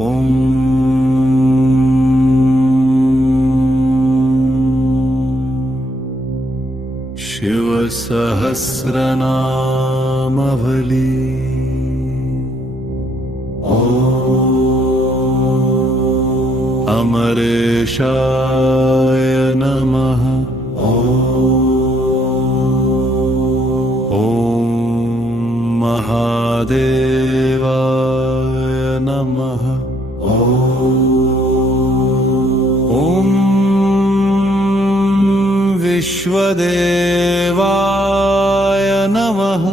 ॐ शिवसहस्रनामवली। ॐ अमरेशाय नमः। ॐ महादेवाय नमः। ॐ विश्वदेवाय नमः।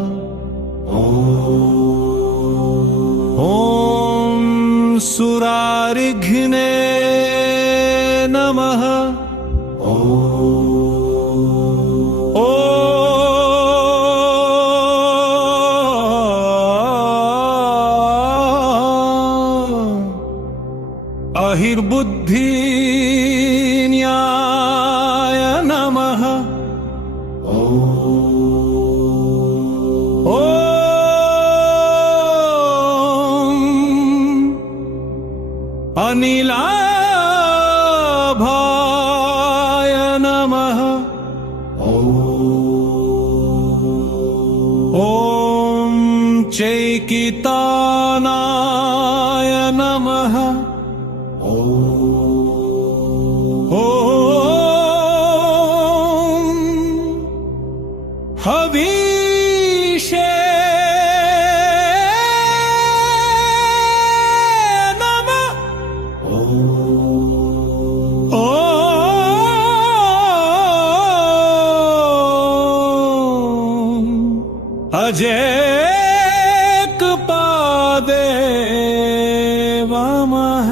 ॐ सुरारिघ्ने नमः। अहिर्बुद्धिन्याय नमः। ॐ अनिलाभाय नमः। ॐ चैकितानाय नमः। हवीशे नमः। अजेकपादे वामः।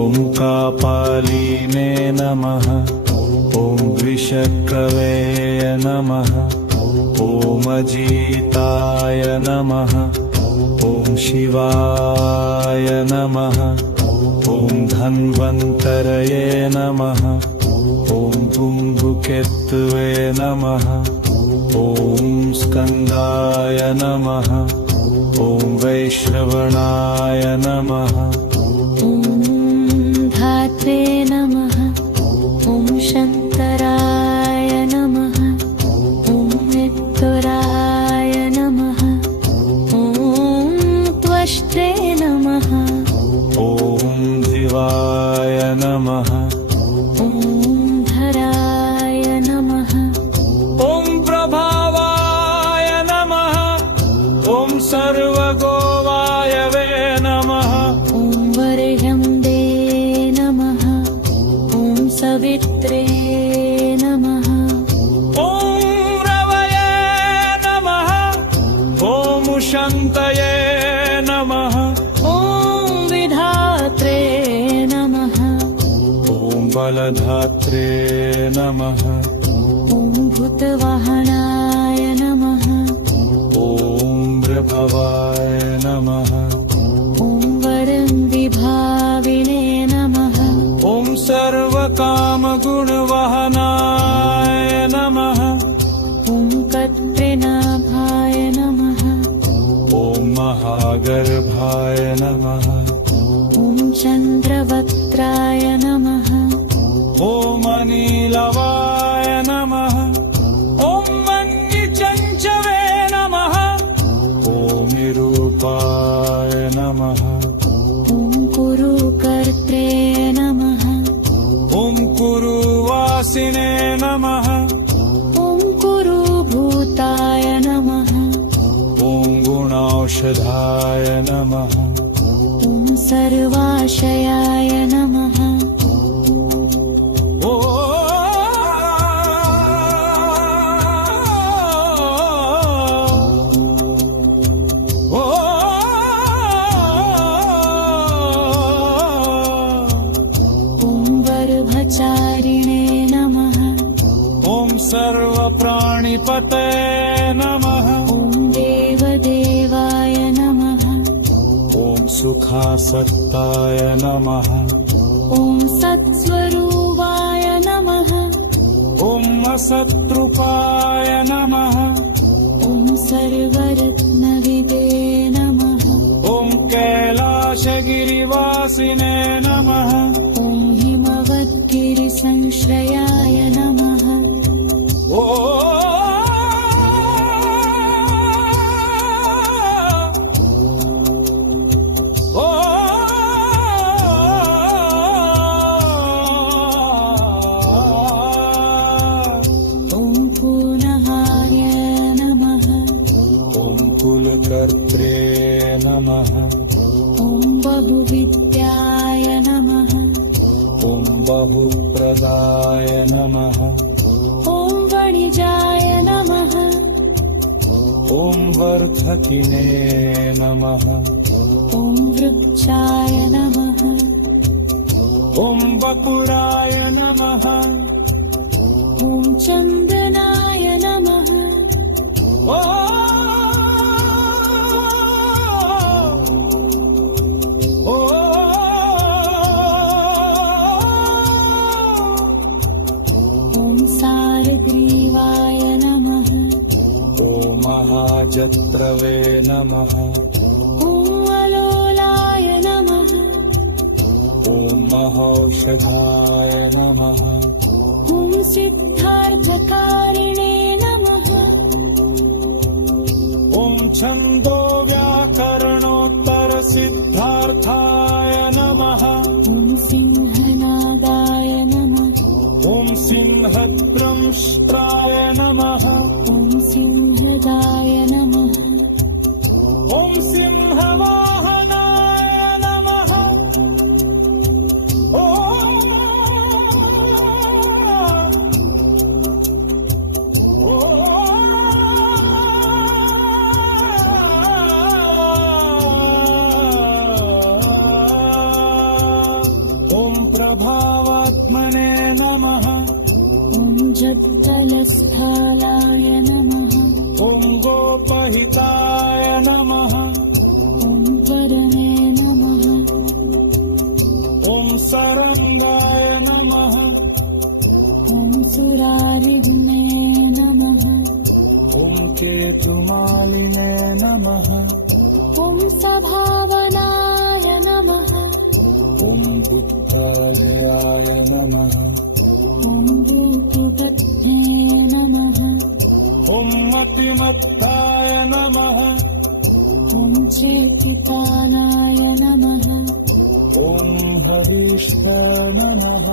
ओंकापालिने नमः। ॐ विषक्रवे नमः। ॐ अजिताय नमः। ॐ शिवाय नमः। ॐ धन्वन्तरये नमः। ॐ धूम्रकेतवे नमः। ॐ स्कन्दाय नमः। ॐ वैश्रवणाय नमः। धात्रे नमः। ॐ शंकराय नमः। ॐ वित्तुराय नमः। ॐ त्वष्ट्रे नमः। ॐ शिवाय नमः। ॐ धराय नमः। ॐ प्रभावाय नमः। ॐ सर्वगोवायवे नमः। ॐ वर्ह्यं दे नमः। ॐ सवित्रे नमः। ॐ रवये नमः। ॐ शान्तये नमः। ॐ विधात्रे नमः। ॐ बलधात्रे नमः। ॐ भूतवाहनाय नमः। ॐ प्रभवाय नमः। ॐ वरं विभाविने नमः। ॐ सर्वकामगुणवहनाय नमः। ॐ कत्रिनाभाय नमः। ॐ महागर्भाय नमः। ॐ चन्द्रवक्त्राय नमः। ॐ अनिलवाय नमः। ॐ मन्निचञ्चवे नमः। ॐ निरूपाय नमः। ॐ कुरुकर्त्रे नमः। ॐ कुरुवासिने नमः। ॐ कुरुभूताय नमः। ॐ गुणौषधाय नमः। ॐ सर्वाशयाय नमः। चारिणे नमः। ॐ सर्वप्राणिपते नमः। ॐ देवदेवाय नमः। ॐ सुखासक्ताय नमः। ॐ सत्स्वरूपाय नमः। ॐ सर्वसत्रुपाय नमः ॐ सर्वरत्नविदे नमः ॐ कैलासगिरिवासिने नमः ॐ हिमवद्गिरिसंश्रयाय नमः ओ कर्त्रे नमः ॐ बहुविद्याय नमः ॐ बहुप्रदाय नमः ॐ वणिजाय नमः ॐ वर्धकिने नमः ॐ वृक्षाय नमः ॐ बकुराय नमः ॐ चन्दनाय नमः ॐ सारग्रीवाय नमः ॐ महाजत्रवे नमः ॐ अलोलाय नमः ॐ महौषधाय नमः ॐ सिद्धार्थकारिणे नमः ॐ छन्दो व्याकरणोत्तरसिद्धार्थाय नमः ॐ सिंहनादाय नमः ॐ सिंहद्रंष्ट्राय नमः ॐ सिंहदाय नमः ॐ सिंहवाहनाय नमः ॐ प्रभावात्मने नमः ॐ जगदलस्थालाय नमः ॐ गोपहिताय नमः ॐ परमे नमः ॐ सरङ्गाय नमः ॐ सुरारिग्ने नमः ॐ केतुमालिने नमः ॐ सभावनाय नमः ॐ बुद्धालयाय नमः ॐ भूतपत्ने नमः ॐ मतिमत्ताय नमः ॐ चेकितानाय नमः ॐ हविष्ठ नमः